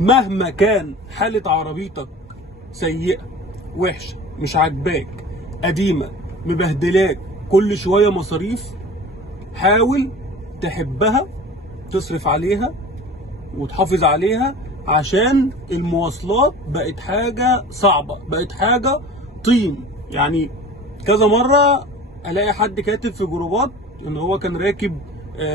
مهما كان حالة عربيتك سيئة، وحشة، مش عاجباك، قديمة، مبهدلاك، كل شوية مصاريف، حاول تحبها، تصرف عليها وتحافظ عليها، عشان المواصلات بقت حاجة صعبة، بقت حاجة طين. يعني كذا مرة الاقي حد كاتب في جروبات ان هو كان راكب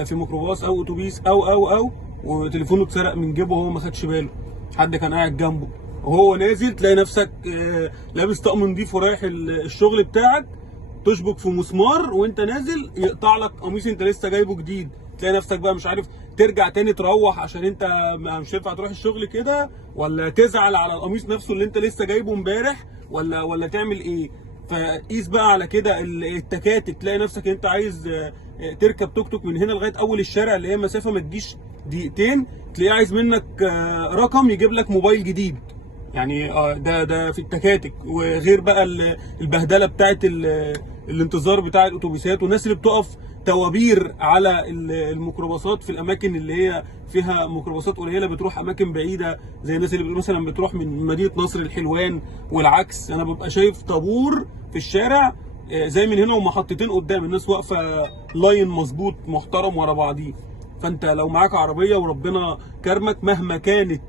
في ميكروباص او اتوبيس او وتليفونه اتسرق من جيبه وهو ما خدش باله، حد كان قاعد جنبه، وهو نازل تلاقي نفسك لابس طقم نضيف ورايح الشغل بتاعك، تشبك في مسمار وانت نازل يقطع لك قميص انت لسه جايبه جديد، تلاقي نفسك بقى مش عارف ترجع تاني تروح عشان انت مش هينفع تروح الشغل كده، ولا تزعل على القميص نفسه اللي انت لسه جايبه امبارح، ولا تعمل ايه. فقيس بقى على كده التكاتك، تلاقي نفسك انت عايز تركب توك توك من هنا لغايه اول الشارع اللي هي مسافه ما تجيش دقيقتين، تلاقيه عايز منك رقم يجيب لك موبايل جديد. يعني ده في التكاتك، وغير بقى البهدله بتاعت الانتظار بتاع الاتوبيسات، والناس اللي بتقف توابير على الميكروباصات في الاماكن اللي هي فيها ميكروباصات قليله بتروح اماكن بعيده، زي الناس اللي مثلا بتروح من مدينه نصر الحلوان والعكس. انا ببقى شايف طابور في الشارع زي من هنا ومحطتين قدام، الناس واقفه لاين مظبوط محترم ورا بعضيه. فانت لو معاك عربيه وربنا كرمك، مهما كانت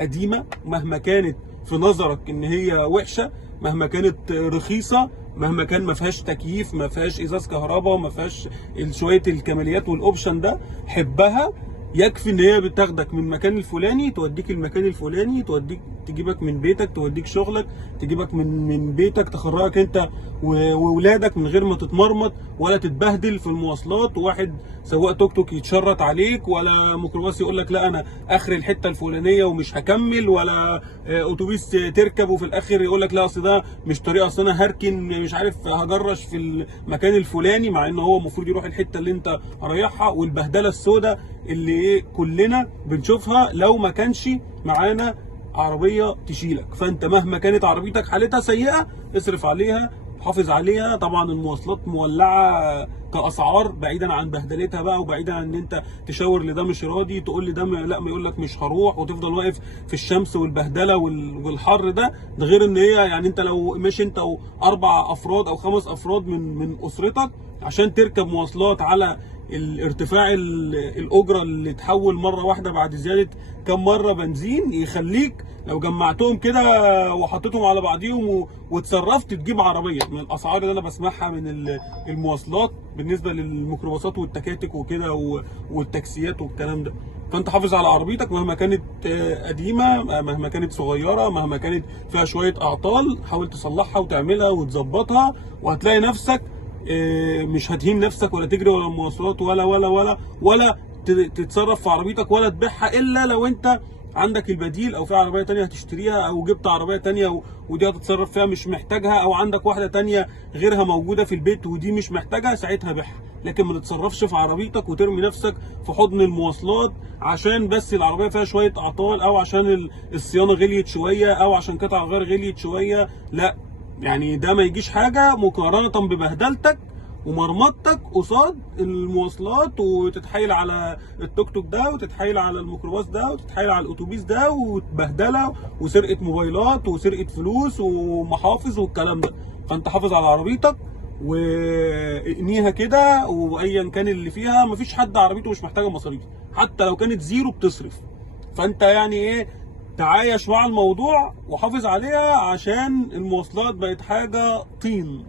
قديمه، مهما كانت في نظرك ان هي وحشه، مهما كانت رخيصه، مهما كان ما فيهاش تكييف، ما فيهاش ازاز كهرباء، ما فيهاش شويه الكماليات والاوبشن ده، حبها. يكفي ان هي بتاخدك من المكان الفلاني توديك المكان الفلاني، توديك تجيبك من بيتك، توديك شغلك، تجيبك من بيتك، تخرجك انت وولادك من غير ما تتمرمط ولا تتبهدل في المواصلات، وواحد سواق توك توك يتشرط عليك، ولا ميكروباص يقول لك لا انا اخر الحته الفلانيه ومش هكمل، ولا اتوبيس تركب وفي الاخر يقول لك لا اصل ده مش طريقه، اصل انا هركن مش عارف هجرش في المكان الفلاني، مع ان هو المفروض يروح الحته اللي انت رايحها. والبهدله السوداء اللي كلنا بنشوفها لو ما كانش معانا عربيه تشيلك. فانت مهما كانت عربيتك حالتها سيئه، اصرف عليها، حافظ عليها. طبعا المواصلات مولعه كاسعار، بعيدا عن بهدلتها بقى، وبعيدا عن ان انت تشاور لده مش راضي، تقول لده لا، ما يقول لك مش هروح، وتفضل واقف في الشمس والبهدله والحر ده غير ان هي يعني انت لو ماشي انت واربع افراد او خمس افراد من اسرتك عشان تركب مواصلات على الارتفاع الاجره اللي تحول مره واحده بعد زياده كم مره بنزين، يخليك لو جمعتهم كده وحطيتهم على بعضيهم واتصرفت تجيب عربيه. من الاسعار اللي انا بسمعها من المواصلات بالنسبه للميكروباصات والتكاتك وكده والتاكسيات والكلام ده. فانت حافظ على عربيتك مهما كانت قديمه، مهما كانت صغيره، مهما كانت فيها شويه اعطال، حاول تصلحها وتعملها وتظبطها، وهتلاقي نفسك مش هتهين نفسك ولا تجري ولا مواصلات ولا تتصرف في عربيتك ولا تبيعها، الا لو انت عندك البديل، او في عربيه تانية هتشتريها، او جبت عربيه تانية ودي هتتصرف فيها مش محتاجها، او عندك واحده تانية غيرها موجوده في البيت ودي مش محتاجها، ساعتها بيعها. لكن ما تتصرفش في عربيتك وترمي نفسك في حضن المواصلات عشان بس العربيه فيها شويه اعطال، او عشان الصيانه غليت شويه، او عشان قطع الغيار غليت شويه. لا، يعني ده ما يجيش حاجه مقارنه ببهدلتك ومرمطتك قصاد المواصلات، وتتحايل على التوك توك ده، وتتحايل على الميكروباص ده، وتتحايل على الاتوبيس ده، وبهدله وسرقه موبايلات وسرقه فلوس ومحافظ والكلام ده. فانت حافظ على عربيتك واقنيها كده، وايا كان اللي فيها، مفيش حد عربيته مش محتاجه مصاريف، حتى لو كانت زيرو بتصرف. فانت يعني ايه، تعايش مع الموضوع وحافظ عليها، عشان المواصلات بقت حاجه طين.